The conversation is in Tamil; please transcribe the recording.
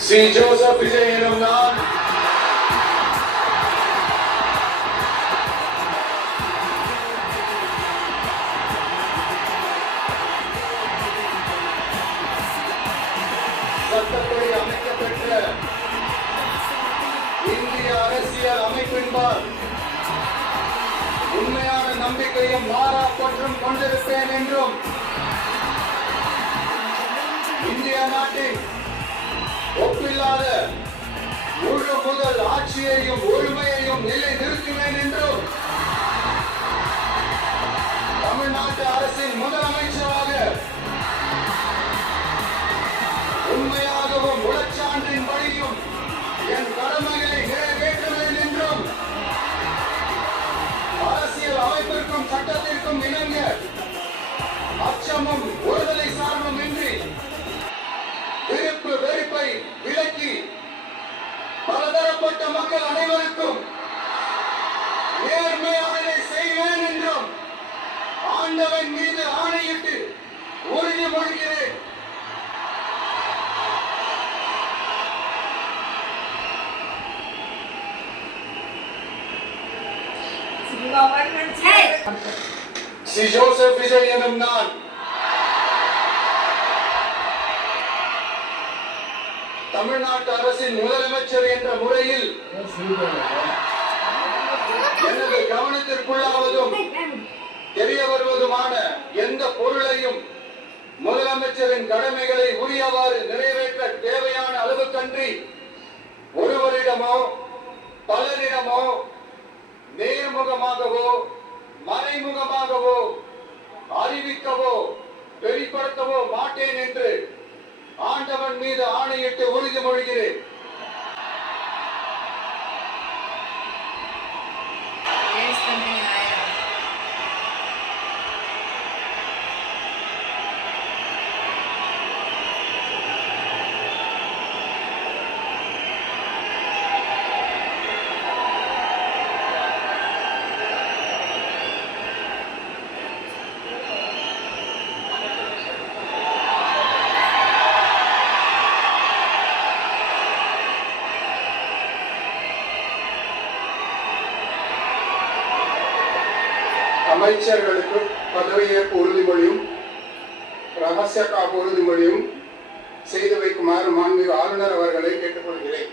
சி. ஜோசப் விஜய் எனும் நான் சட்டப்படி அமைக்கப்பெற்ற இந்திய அரசியல் அமைப்பின்பால் உண்மையான நம்பிக்கையும் மாறா பற்றும் கொண்டிருப்பேன் என்றும் இந்திய நாட்டின் ஒப்பில்லாத முழு முதல் ஆட்சியையும் ஒருமையையும் நிலை நிறுத்துவேன் என்றும் தமிழ்நாட்டு அரசின் முதலமைச்சராக உண்மையாகவும் உளச்சான்றின்படியும் என் கடமைகளை நிறைவேற்றுவேன் என்றும் அரசியல் அமைப்பிற்கும் சட்டத்திற்கும் இணங்க அச்சமும் ஒருதலை சார்பும் இன்றி விருப்பு வெறுப்பை விலக்கி பலதரப்பட்ட மக்கள் அனைவருக்கும் நேர்மையானதை செய்வேன் என்றும் ஆண்டவன் மீது ஆணையிட்டு உறுதிமொழிகிறேன். சி. ஜோசப் விஜய் எனும் நான் தமிழ்நாட்டு அரசின் முதலமைச்சர் என்ற முறையில் எனது கவனத்திற்குள்ளாவதும் தெரிய வருவதுமான எந்த பொருளையும் முதலமைச்சரின் கடமைகளை உரியவாறு நிறைவேற்ற தேவையான அளவுக்கன்றி ஒருவரிடமோ பலரிடமோ நேர்முகமாகவோ மறைமுகமாகவோ அறிவிக்கவோ வெளிப்படுத்தவோ மாட்டேன் என்று ஆண்டவன் மீது ஆணையிட்டு உறுதிமொழிகிறேன். அமைச்சர்களுக்கு பதவியேற்பு உறுதிமொழியும் ரகசிய காப்பு உறுதிமொழியும் செய்து வைக்குமாறு மாண்புமிகு ஆளுநர் அவர்களை கேட்டுக்கொள்கிறேன்.